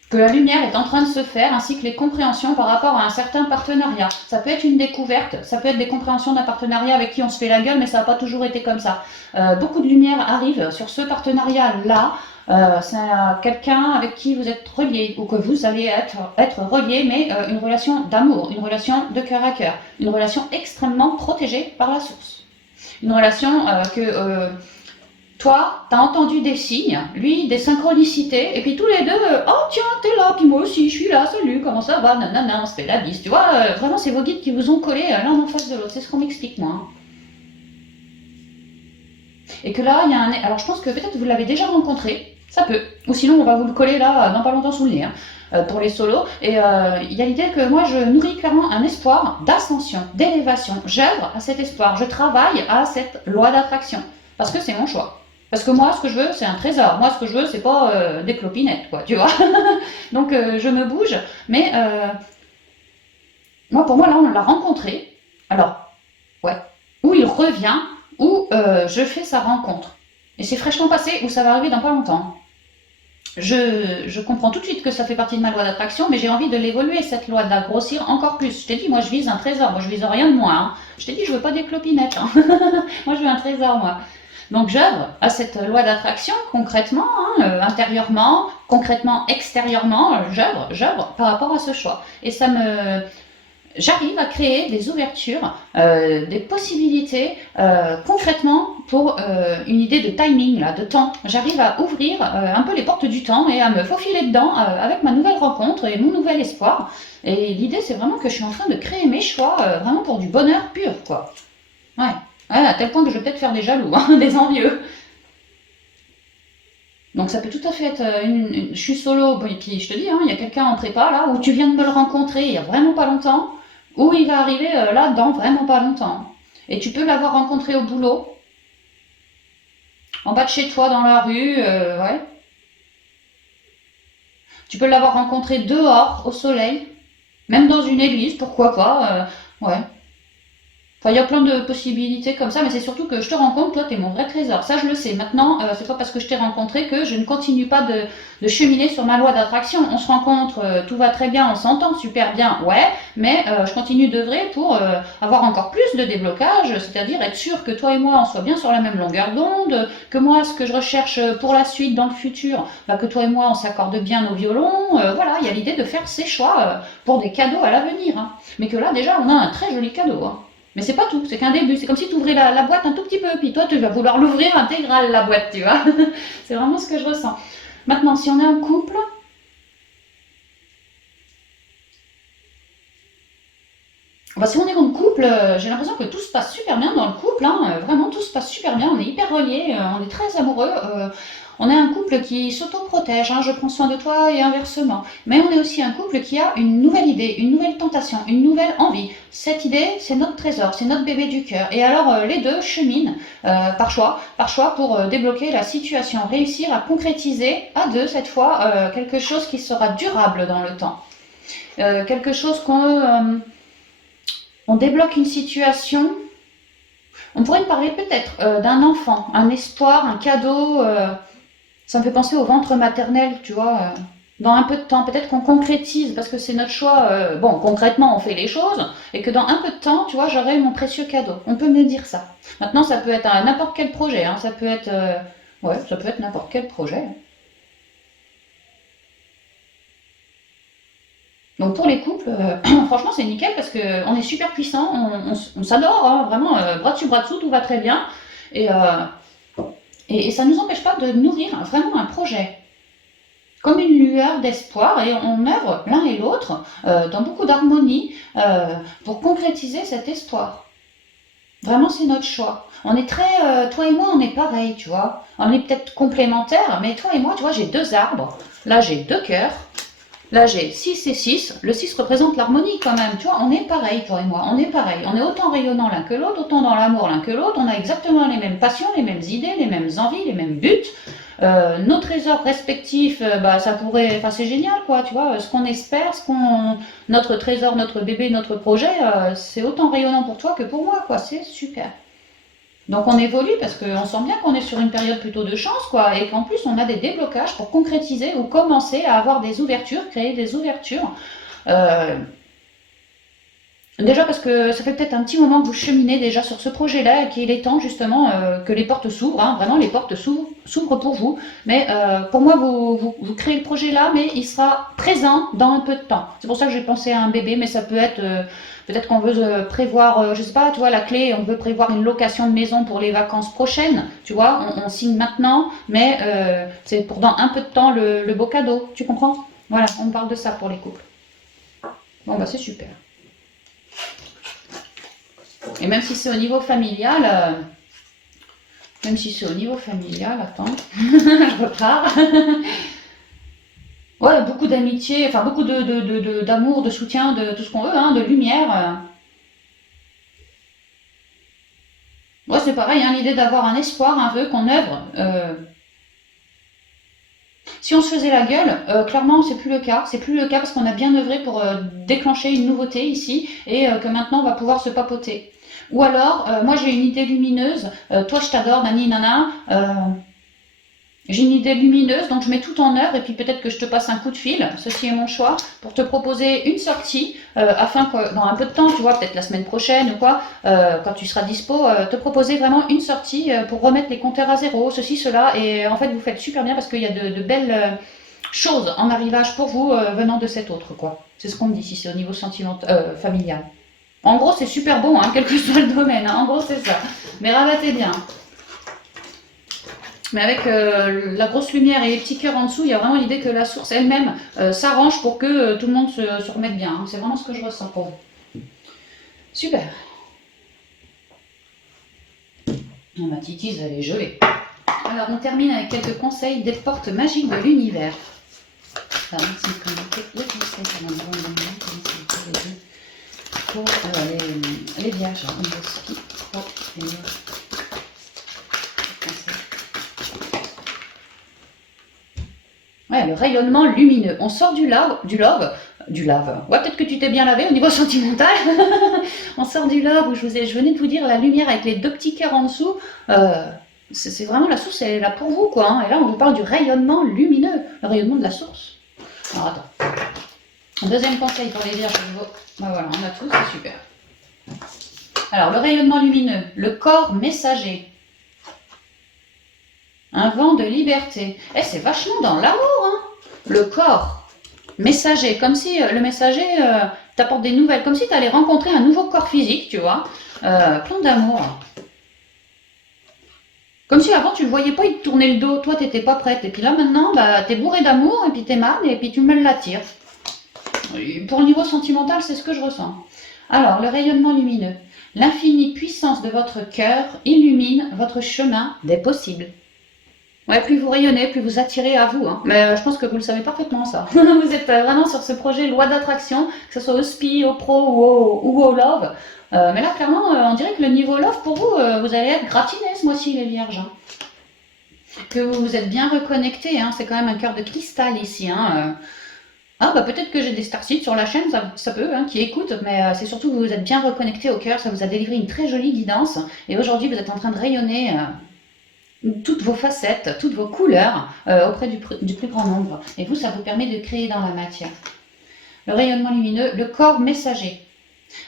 Que la lumière est en train de se faire, ainsi que les compréhensions par rapport à un certain partenariat. Ça peut être une découverte, ça peut être des compréhensions d'un partenariat avec qui on se fait la gueule, mais ça n'a pas toujours été comme ça. Beaucoup de lumière arrive sur ce partenariat-là. C'est quelqu'un avec qui vous êtes relié, ou que vous allez être relié, mais une relation d'amour, une relation de cœur à cœur, une relation extrêmement protégée par la source. Une relation que... toi, t'as entendu des signes, lui des synchronicités, et puis tous les deux, oh tiens, t'es là, puis moi aussi, je suis là, salut, comment ça va, nanana, on se fait la bise, tu vois, vraiment c'est vos guides qui vous ont collé l'un en face de l'autre, c'est ce qu'on m'explique moi. Hein. Et que là, il y a un... Alors je pense que peut-être vous l'avez déjà rencontré, ça peut, ou sinon on va vous le coller là, dans pas longtemps sous le nez, hein, pour les solos, et il y a l'idée que moi je nourris clairement un espoir d'ascension, d'élévation, j'œuvre à cet espoir, je travaille à cette loi d'attraction, parce que c'est mon choix. Parce que moi, ce que je veux, c'est un trésor. Moi, ce que je veux, c'est pas des clopinettes, quoi, tu vois. Donc, je me bouge. Mais, moi, pour moi, là, on l'a rencontré. Alors, ouais. Ou il revient, ou je fais sa rencontre. Et c'est fraîchement passé, ou ça va arriver dans pas longtemps. Je comprends tout de suite que ça fait partie de ma loi d'attraction, mais j'ai envie de l'évoluer, cette loi, de la grossir encore plus. Je t'ai dit, moi, je vise un trésor. Moi, je vise rien de moi. Hein. Je t'ai dit, je veux pas des clopinettes. Hein. Moi, je veux un trésor, moi. Donc j'œuvre à cette loi d'attraction concrètement, hein, intérieurement, concrètement, extérieurement, j'œuvre par rapport à ce choix. Et j'arrive à créer des ouvertures, des possibilités concrètement pour une idée de timing, là, de temps. J'arrive à ouvrir un peu les portes du temps et à me faufiler dedans avec ma nouvelle rencontre et mon nouvel espoir. Et l'idée, c'est vraiment que je suis en train de créer mes choix vraiment pour du bonheur pur, quoi. Ouais. Ouais, à tel point que je vais peut-être faire des jaloux, hein, des envieux. Donc ça peut tout à fait être je suis solo, et puis je te dis, hein, il y a quelqu'un en prépa là, où tu viens de me le rencontrer il y a vraiment pas longtemps, ou il va arriver là dans vraiment pas longtemps. Et tu peux l'avoir rencontré au boulot, en bas de chez toi, dans la rue, ouais. Tu peux l'avoir rencontré dehors, au soleil, même dans une église, pourquoi pas, ouais. Enfin, il y a plein de possibilités comme ça, mais c'est surtout que je te rencontre, toi, t'es mon vrai trésor. Ça, je le sais. Maintenant, c'est pas parce que je t'ai rencontré que je ne continue pas de cheminer sur ma loi d'attraction. On se rencontre, tout va très bien, on s'entend super bien, ouais, mais je continue d'œuvrer pour avoir encore plus de déblocage, c'est-à-dire être sûr que toi et moi, on soit bien sur la même longueur d'onde, que moi, ce que je recherche pour la suite, dans le futur, bah, que toi et moi, on s'accorde bien nos violons. Voilà, il y a l'idée de faire ses choix pour des cadeaux à l'avenir. Hein. Mais que là, déjà, on a un très joli cadeau. Hein. Mais c'est pas tout, c'est qu'un début. C'est comme si tu ouvrais la boîte un tout petit peu, puis toi, tu vas vouloir l'ouvrir intégrale, la boîte, tu vois. C'est vraiment ce que je ressens. Maintenant, si on est un couple, bah, si on est en couple, j'ai l'impression que tout se passe super bien dans le couple. Hein, vraiment, tout se passe super bien. On est hyper reliés, on est très amoureux. On est un couple qui s'auto-protège, hein, je prends soin de toi et inversement. Mais on est aussi un couple qui a une nouvelle idée, une nouvelle tentation, une nouvelle envie. Cette idée, c'est notre trésor, c'est notre bébé du cœur. Et alors les deux cheminent par choix pour débloquer la situation, réussir à concrétiser à deux cette fois quelque chose qui sera durable dans le temps. Quelque chose on débloque une situation. On pourrait parler peut-être d'un enfant, un espoir, un cadeau. Ça me fait penser au ventre maternel, tu vois. Dans un peu de temps, peut-être qu'on concrétise, parce que c'est notre choix. Bon, concrètement, on fait les choses, et que dans un peu de temps, tu vois, j'aurai mon précieux cadeau. On peut me dire ça. Maintenant, ça peut être n'importe quel projet. Hein. Ça peut être, ouais, ça peut être n'importe quel projet. Donc pour les couples, franchement, c'est nickel parce que on est super puissants, on s'adore, hein, vraiment, bras dessus, bras dessous, tout va très bien. Et, et ça ne nous empêche pas de nourrir vraiment un projet. Comme une lueur d'espoir, et on œuvre l'un et l'autre dans beaucoup d'harmonie pour concrétiser cet espoir. Vraiment, c'est notre choix. On est très, toi et moi, on est pareil, tu vois. On est peut-être complémentaires, mais toi et moi, tu vois, j'ai deux arbres. Là, j'ai deux cœurs. Là, j'ai 6 et 6. Le 6 représente l'harmonie quand même. Tu vois, on est pareil, toi et moi. On est pareil. On est autant rayonnant l'un que l'autre, autant dans l'amour l'un que l'autre. On a exactement les mêmes passions, les mêmes idées, les mêmes envies, les mêmes buts. nos trésors respectifs, bah, ça pourrait, enfin c'est génial quoi, tu vois, ce qu'on espère, notre trésor, notre bébé, notre projet, c'est autant rayonnant pour toi que pour moi quoi, c'est super. Donc on évolue parce qu'on sent bien qu'on est sur une période plutôt de chance, quoi, et qu'en plus on a des déblocages pour concrétiser ou commencer à avoir des ouvertures, créer des ouvertures. Euh, Déjà parce que ça fait peut-être un petit moment que vous cheminez déjà sur ce projet-là et qu'il est temps justement que les portes s'ouvrent, hein, vraiment les portes s'ouvrent pour vous. Mais pour moi, vous créez le projet là, mais il sera présent dans un peu de temps. C'est pour ça que j'ai pensé à un bébé, mais ça peut être peut-être qu'on veut prévoir, je sais pas, tu vois, la clé, on veut prévoir une location de maison pour les vacances prochaines, tu vois, on signe maintenant, mais c'est pour dans un peu de temps le beau cadeau, tu comprends? Voilà, on parle de ça pour les couples. Bon bah c'est super. Et même si c'est au niveau familial, attends, je repars. Ouais, beaucoup d'amitié, enfin beaucoup d'amour, de soutien, de tout ce qu'on veut, hein, de lumière. Ouais, c'est pareil, hein, l'idée d'avoir un espoir, un vœu qu'on œuvre. Si on se faisait la gueule, clairement, c'est plus le cas. C'est plus le cas parce qu'on a bien œuvré pour déclencher une nouveauté ici et que maintenant on va pouvoir se papoter. Ou alors, moi j'ai une idée lumineuse, toi je t'adore, nani nana, j'ai une idée lumineuse, donc je mets tout en œuvre et puis peut-être que je te passe un coup de fil, ceci est mon choix, pour te proposer une sortie, afin que dans un peu de temps, tu vois, peut-être la semaine prochaine ou quoi, quand tu seras dispo, te proposer vraiment une sortie pour remettre les compteurs à zéro, ceci, cela, et en fait vous faites super bien parce qu'il y a de belles choses en arrivage pour vous venant de cet autre, quoi. C'est ce qu'on me dit si c'est au niveau sentimental, familial. En gros, c'est super bon, hein, quel que soit le domaine, hein, en gros c'est ça. Mais rabattez bien. Mais avec la grosse lumière et les petits cœurs en dessous, il y a vraiment l'idée que la source elle-même s'arrange pour que tout le monde se remette bien. Hein. C'est vraiment ce que je ressens pour vous. Super. Ma titise, elle est gelée. Alors, on termine avec quelques conseils des portes magiques de l'univers. Alors, c'est commenter les conseils pour les vierges. Ouais, le rayonnement lumineux. On sort du lave. Ouais, peut-être que tu t'es bien lavé au niveau sentimental. On sort du love où je venais de vous dire la lumière avec les deux petits cœurs en dessous. C'est vraiment la source, elle est là pour vous, quoi. Hein. Et là, on vous parle du rayonnement lumineux, le rayonnement de la source. Alors, attends. Un deuxième conseil pour les vierges. Ben voilà, on a tout, c'est super. Alors, le rayonnement lumineux, le corps messager. Un vent de liberté. Eh, c'est vachement dans l'amour, hein. Le corps messager, comme si le messager t'apporte des nouvelles, comme si tu allais rencontrer un nouveau corps physique, tu vois, plein d'amour. Comme si avant tu le voyais pas, il te tournait le dos, toi t'étais pas prête. Et puis là maintenant, bah, t'es bourré d'amour, et puis t'aimes, et puis tu me l'attires. Pour le niveau sentimental, c'est ce que je ressens. Alors, le rayonnement lumineux. L'infinie puissance de votre cœur illumine votre chemin des possibles. Ouais, plus vous rayonnez, plus vous attirez à vous. Hein. Mais je pense que vous le savez parfaitement, ça. Vous êtes vraiment sur ce projet loi d'attraction, que ce soit au SPI, au pro ou au love. Mais là, clairement, on dirait que le niveau love, pour vous, vous allez être gratiné ce mois-ci, les vierges. Hein. Que vous vous êtes bien reconnectés. Hein. C'est quand même un cœur de cristal ici. Hein. Ah, bah peut-être que j'ai des starseeds sur la chaîne, ça peut, hein, qui écoutent, mais c'est surtout que vous êtes bien reconnectés au cœur. Ça vous a délivré une très jolie guidance. Et aujourd'hui, vous êtes en train de rayonner toutes vos facettes, toutes vos couleurs auprès du plus grand nombre. Et vous, ça vous permet de créer dans la matière. Le rayonnement lumineux, le corps messager.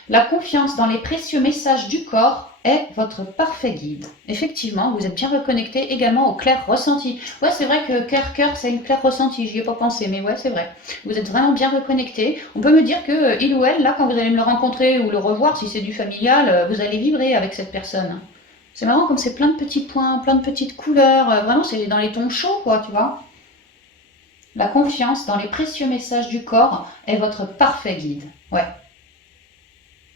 La confiance dans les précieux messages du corps est votre parfait guide. Effectivement, vous êtes bien reconnecté également au clair ressenti. Ouais, c'est vrai que cœur, c'est une clair ressenti, j'y ai pas pensé, mais ouais, c'est vrai. Vous êtes vraiment bien reconnecté. On peut me dire que il ou elle, là, quand vous allez me le rencontrer ou le revoir, si c'est du familial, vous allez vibrer avec cette personne. C'est marrant comme c'est plein de petits points, plein de petites couleurs, vraiment c'est dans les tons chauds quoi, tu vois. La confiance dans les précieux messages du corps est votre parfait guide. Ouais.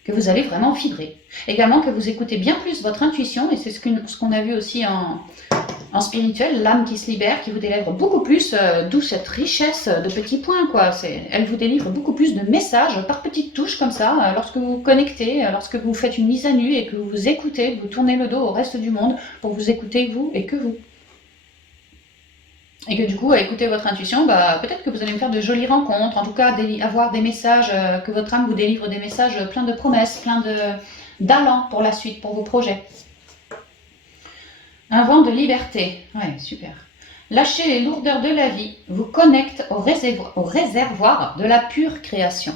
Que vous allez vraiment vibrer. Également que vous écoutez bien plus votre intuition, et c'est ce qu'on a vu aussi en spirituel, l'âme qui se libère, qui vous délivre beaucoup plus, d'où cette richesse de petits points, quoi. Elle vous délivre beaucoup plus de messages par petites touches comme ça, lorsque vous vous connectez, lorsque vous faites une mise à nu et que vous vous écoutez, vous tournez le dos au reste du monde pour vous écouter vous et que vous. Et que du coup, à écouter votre intuition, bah, peut-être que vous allez me faire de jolies rencontres, en tout cas avoir des messages, que votre âme vous délivre des messages pleins de promesses, pleins d'allant pour la suite, pour vos projets. Un vent de liberté, ouais, super. Lâcher les lourdeurs de la vie vous connecte au réservoir de la pure création.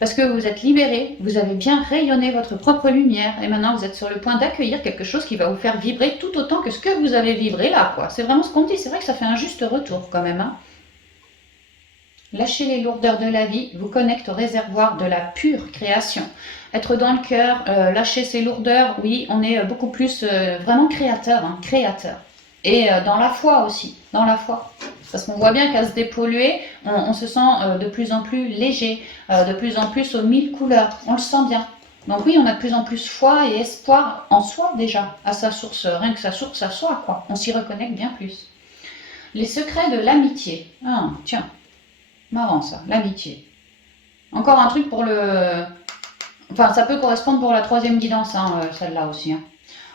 Parce que vous êtes libéré, vous avez bien rayonné votre propre lumière et maintenant vous êtes sur le point d'accueillir quelque chose qui va vous faire vibrer tout autant que ce que vous avez vibré là, quoi. C'est vraiment ce qu'on dit, c'est vrai que ça fait un juste retour quand même. Hein. Lâcher les lourdeurs de la vie vous connecte au réservoir de la pure création. Être dans le cœur, lâcher ses lourdeurs, oui, on est beaucoup plus vraiment créateur, hein, créateur. Et dans la foi aussi, dans la foi. Parce qu'on voit bien qu'à se dépolluer, on se sent de plus en plus léger, de plus en plus aux mille couleurs. On le sent bien. Donc oui, on a de plus en plus foi et espoir en soi déjà, à sa source, rien que sa source à soi, quoi. On s'y reconnecte bien plus. Les secrets de l'amitié. Ah, tiens, marrant ça, l'amitié. Encore un truc pour le... Enfin, ça peut correspondre pour la troisième guidance, hein, celle-là aussi. Hein.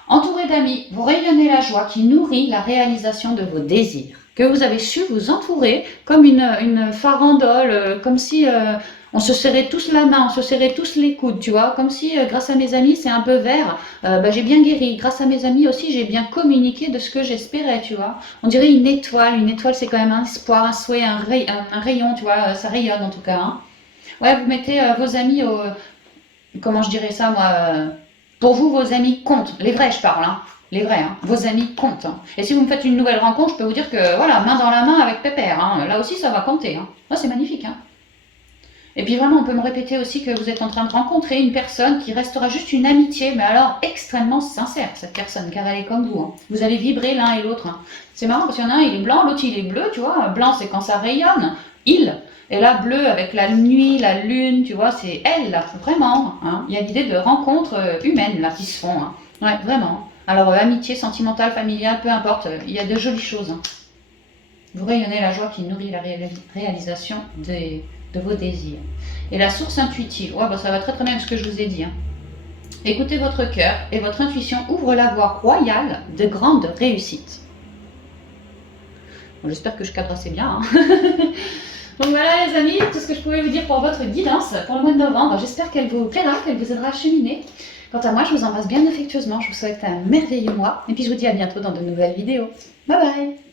Entouré d'amis, vous rayonnez la joie qui nourrit la réalisation de vos désirs. Que vous avez su vous entourer comme une farandole, comme si on se serrait tous la main, on se serrait tous les coudes, tu vois. Comme si, grâce à mes amis, c'est un peu vert, bah, j'ai bien guéri. Grâce à mes amis aussi, j'ai bien communiqué de ce que j'espérais, tu vois. On dirait une étoile. Une étoile, c'est quand même un espoir, un souhait, un rayon, tu vois. Ça rayonne en tout cas. Hein. Ouais, vous mettez vos amis au... Comment je dirais ça, moi pour vous, vos amis comptent. Les vrais, je parle. Hein. Les vrais. Hein. Vos amis comptent. Hein. Et si vous me faites une nouvelle rencontre, je peux vous dire que, voilà, main dans la main avec Pépère. Hein. Là aussi, ça va compter. Hein. Là, c'est magnifique. Hein. Et puis vraiment, on peut me répéter aussi que vous êtes en train de rencontrer une personne qui restera juste une amitié, mais alors extrêmement sincère, cette personne, car elle est comme vous. Hein. Vous allez vibrer l'un et l'autre. Hein. C'est marrant parce qu'il y en a un, il est blanc, l'autre, il est bleu, tu vois. Blanc, c'est quand ça rayonne. Il. Et là, bleu, avec la nuit, la lune, tu vois, c'est elle, là, vraiment. Hein. Il y a l'idée de rencontres humaines, là, qui se font. Hein. Ouais, vraiment. Alors, amitié, sentimentale, familiale, peu importe, il y a de jolies choses. Hein. Vous rayonnez la joie qui nourrit la réalisation de vos désirs. Et la source intuitive, ouais, bah, ça va très très bien avec ce que je vous ai dit. Hein. Écoutez votre cœur et votre intuition ouvre la voie royale de grande réussite. Bon, j'espère que je cadre assez bien. Hein. Donc voilà les amis, tout ce que je pouvais vous dire pour votre guidance pour le mois de novembre. J'espère qu'elle vous plaira, qu'elle vous aidera à cheminer. Quant à moi, je vous embrasse bien affectueusement. Je vous souhaite un merveilleux mois. Et puis je vous dis à bientôt dans de nouvelles vidéos. Bye bye.